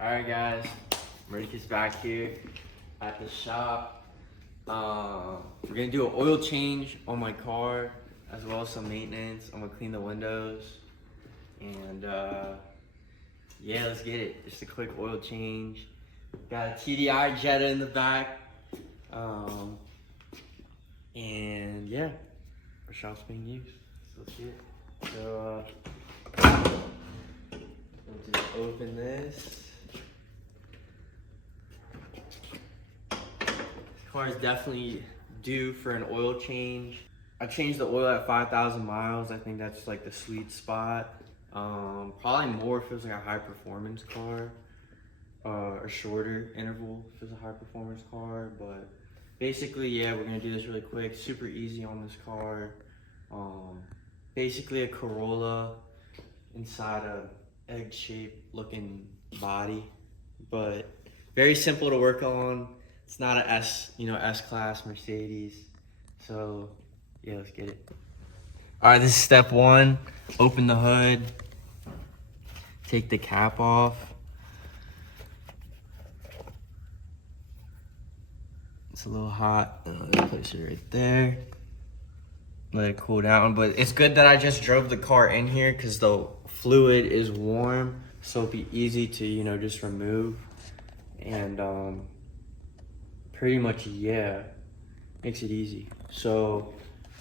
Alright guys, Murtacus back here at the shop. We're gonna do an oil change on my car as well as some maintenance. I'm gonna clean the windows and yeah, let's get it. Just a quick oil change. Got a TDI Jetta in the back. And yeah, our shop's being used. So let's get it. So we'll just open this. Car is definitely due for an oil change. I changed the oil at 5,000 miles. I think that's like the sweet spot. Probably more if it was like a high performance car, or shorter interval if it was a high performance car. But basically, yeah, we're gonna do this really quick, super easy on this car. Basically a Corolla inside a egg-shaped looking body, but very simple to work on. It's not a S-Class Mercedes. So yeah, let's get it. All right, this is step one. Open the hood, take the cap off. It's a little hot. Place it right there. Let it cool down, but it's good that I just drove the car in here because the fluid is warm, so it'll be easy to, just remove. And pretty much, yeah, makes it easy. So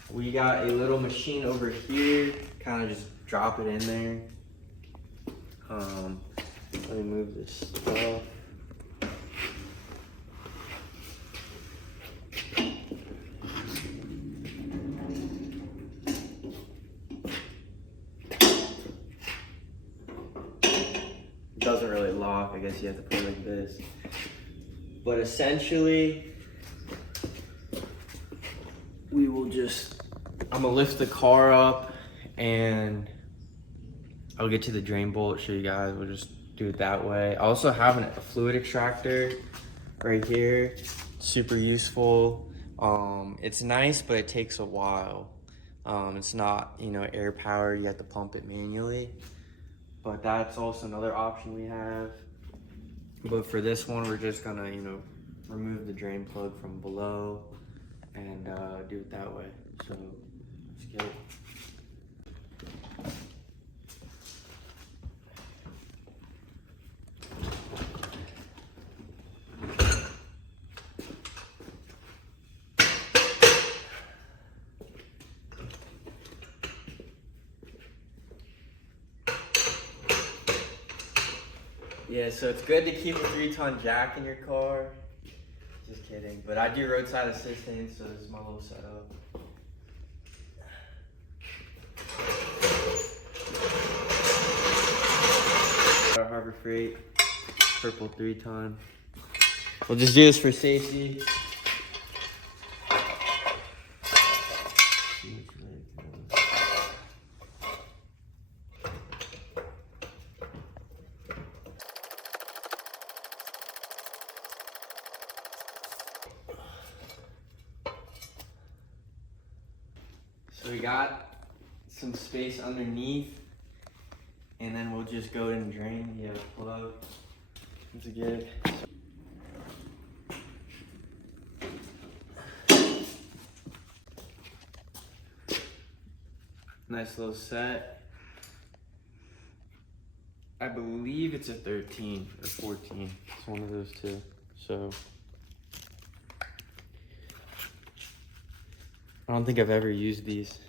we got a little machine over here, kind of just drop it in there. Let me move this stuff. It doesn't really lock, I guess you have to put it like this. But essentially, we will I'm gonna lift the car up and I'll get to the drain bolt, show you guys. We'll just do it that way. I also have a fluid extractor right here, super useful. It's nice, but it takes a while. It's not, air powered, you have to pump it manually. But that's also another option we have. But for this one, we're just gonna, remove the drain plug from below and do it that way. So let's get it. Yeah, so it's good to keep a 3-ton jack in your car. Just kidding, but I do roadside assistance, so this is my little setup. Our Harbor Freight purple 3-ton. We'll just do this for safety. So we got some space underneath, and then we'll just go and drain. You have a plug to get it. Nice little set. I believe it's a 13 or 14. It's one of those two. So I don't think I've ever used these.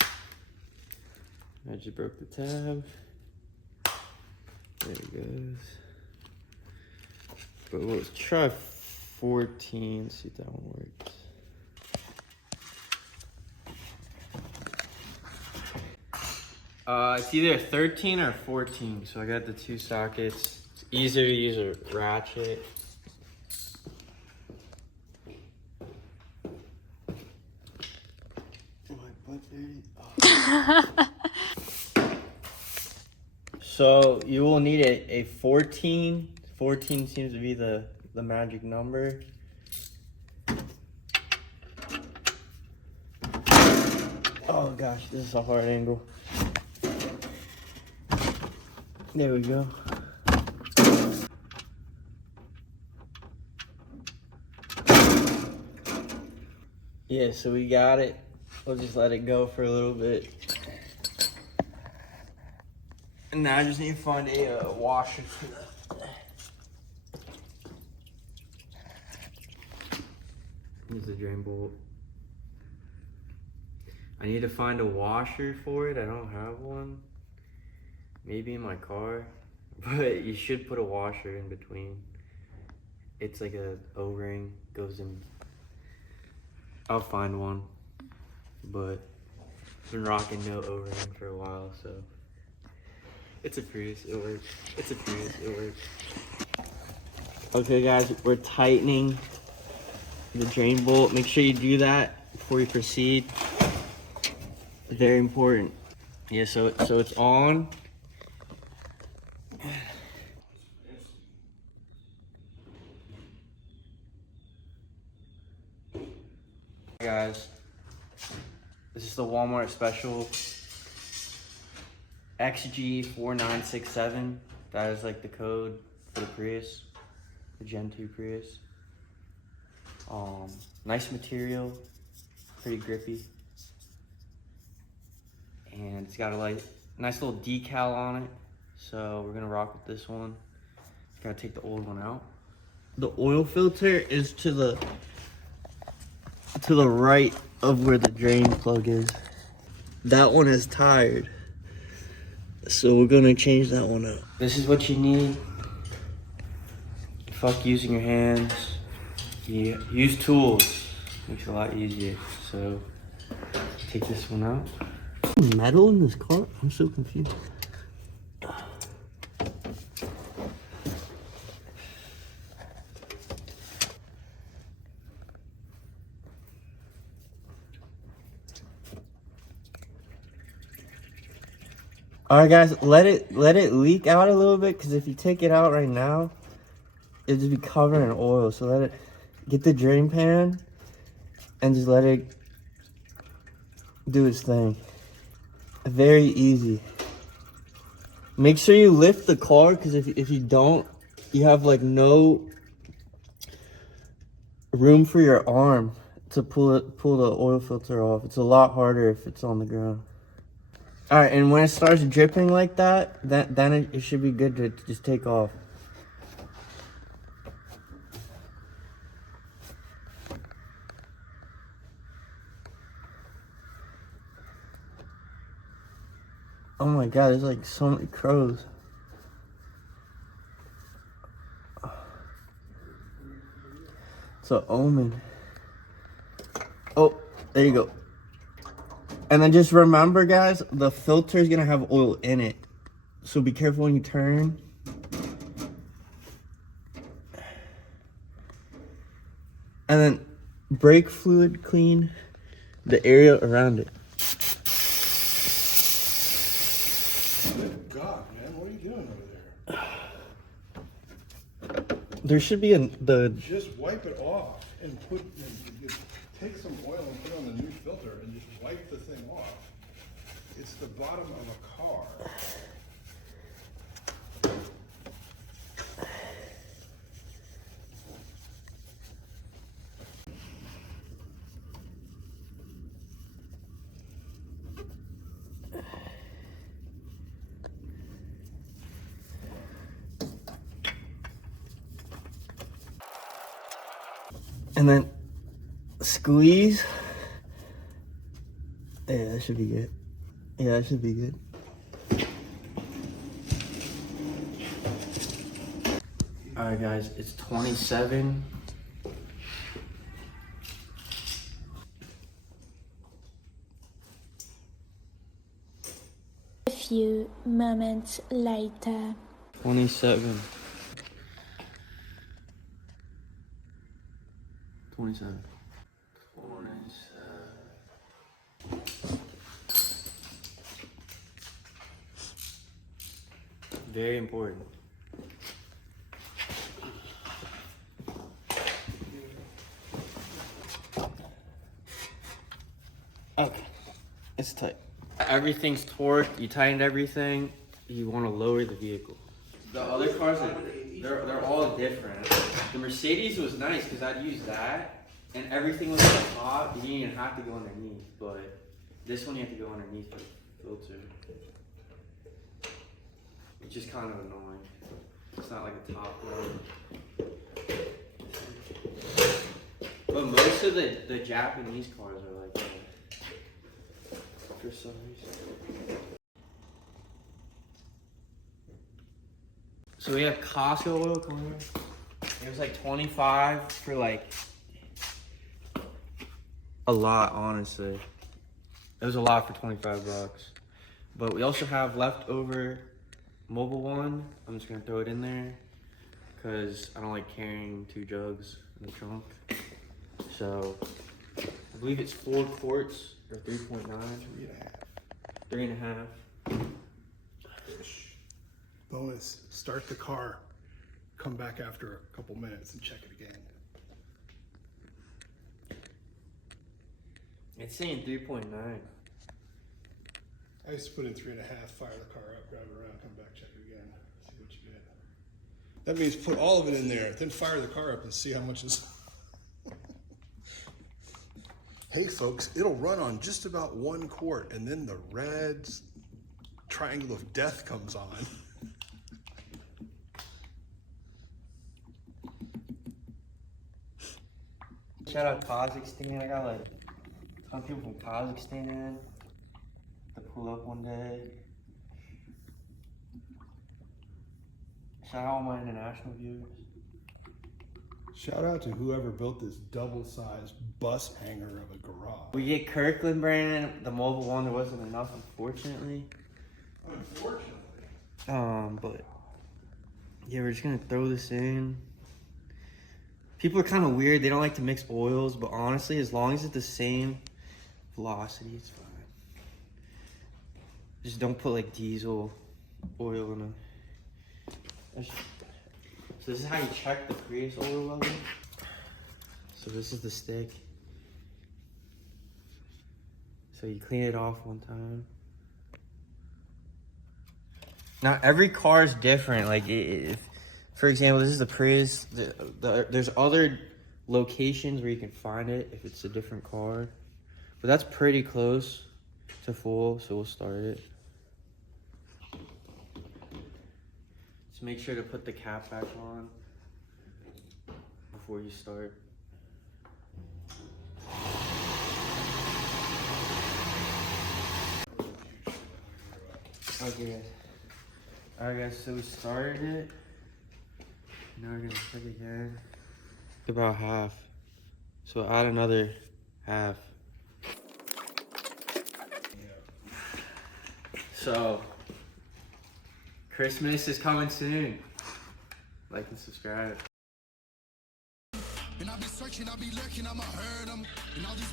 I just broke the tab. There it goes. But let's try 14. Let's see if that one works. It's either 13 or 14. So I got the 2 sockets. It's easier to use a ratchet. So you will need a 14. 14 seems to be the magic number. Oh gosh, this is a hard angle. There we go. Yeah, so we got it. We'll just let it go for a little bit. And now I just need to find a washer for that. Here's the drain bolt. I need to find a washer for it. I don't have one. Maybe in my car. But you should put a washer in between. It's like a O-ring, goes in. I'll find one. But I've been rocking no O-ring for a while, so. It's a Prius, it works. It's a Prius, it works. Okay guys, we're tightening the drain bolt. Make sure you do that before you proceed. Very important. Yeah, so it's on. Guys, this is the Walmart special XG4967. That is like the code for the Prius, the Gen 2 Prius. Nice material, pretty grippy, and it's got a like nice little decal on it. So we're gonna rock with this one. Gotta take the old one out. The oil filter is to the right of where the drain plug is. That one is tired, so we're gonna change that one out. This is what you need. Fuck using your hands. You use tools. Makes it a lot easier. So take this one out. Metal in this car? I'm so confused. All right, guys, let it leak out a little bit, because if you take it out right now, it'll just be covered in oil. So let it get the drain pan and just let it do its thing. Very easy. Make sure you lift the car, because if you don't, you have like no room for your arm to pull the oil filter off. It's a lot harder if it's on the ground. All right, and when it starts dripping like that, then it should be good to just take off. Oh my God, there's like so many crows. It's an omen. Oh, there you go. And then just remember, guys, the filter is gonna have oil in it. So be careful when you turn. And then brake fluid clean the area around it. Good God, man, what are you doing over there? There should be Just wipe it off and just take some oil and put on the new filter and just wipe the thing off. It's the bottom of a car. and then squeeze. Yeah, that should be good. Yeah, that should be good. All right, guys, it's 27. A few moments later. 27. 27. 27. Very important. Okay, it's tight. Everything's torqued. You tightened everything. You want to lower the vehicle. The other cars, they're all different. The Mercedes was nice because I'd use that, And everything was at the top. You didn't even have to go underneath, but this one you have to go underneath for the filter. Which is kind of annoying. It's not like a top load. But most of the Japanese cars are like that. For some reason. So we have Costco oil coming. It was like 25 for like a lot, honestly. It was a lot for 25 bucks. But we also have leftover Mobile One. I'm just gonna throw it in there because I don't like carrying 2 jugs in the trunk. So I believe it's 4 quarts or 3.9. 3.5. Bonus, start the car, come back after a couple minutes and check it again. It's saying 3.9. I used to put in 3.5, fire the car up, drive it around, come back, check it again, see what you get. That means put all of it in there, then fire the car up and see how much is. Hey folks, it'll run on just about 1 quart and then the red triangle of death comes on. Shout out Kazakhstan. I got like some people from Kazakhstan to pull up one day. Shout out all my international viewers. Shout out to whoever built this double-sized bus hanger of a garage. We get Kirkland brand, the Mobile One. There wasn't enough, unfortunately. But yeah, we're just gonna throw this in. People are kind of weird. They don't like to mix oils, but honestly, as long as it's the same velocity, it's fine. Just don't put like diesel oil in it. So this is how you check the Prius oil level. So this is the stick. So you clean it off one time. Now every car is different. Like if, for example, this is the Prius. There's other locations where you can find it if it's a different car, but that's pretty close to full. So we'll start it. Just make sure to put the cap back on before you start. Okay. Alright guys, so we started it. Now we're gonna check again. About half. So add another half. So Christmas is coming soon. Like and subscribe. And I'll be searching, I'll be lurking, I'ma hurt them. And all these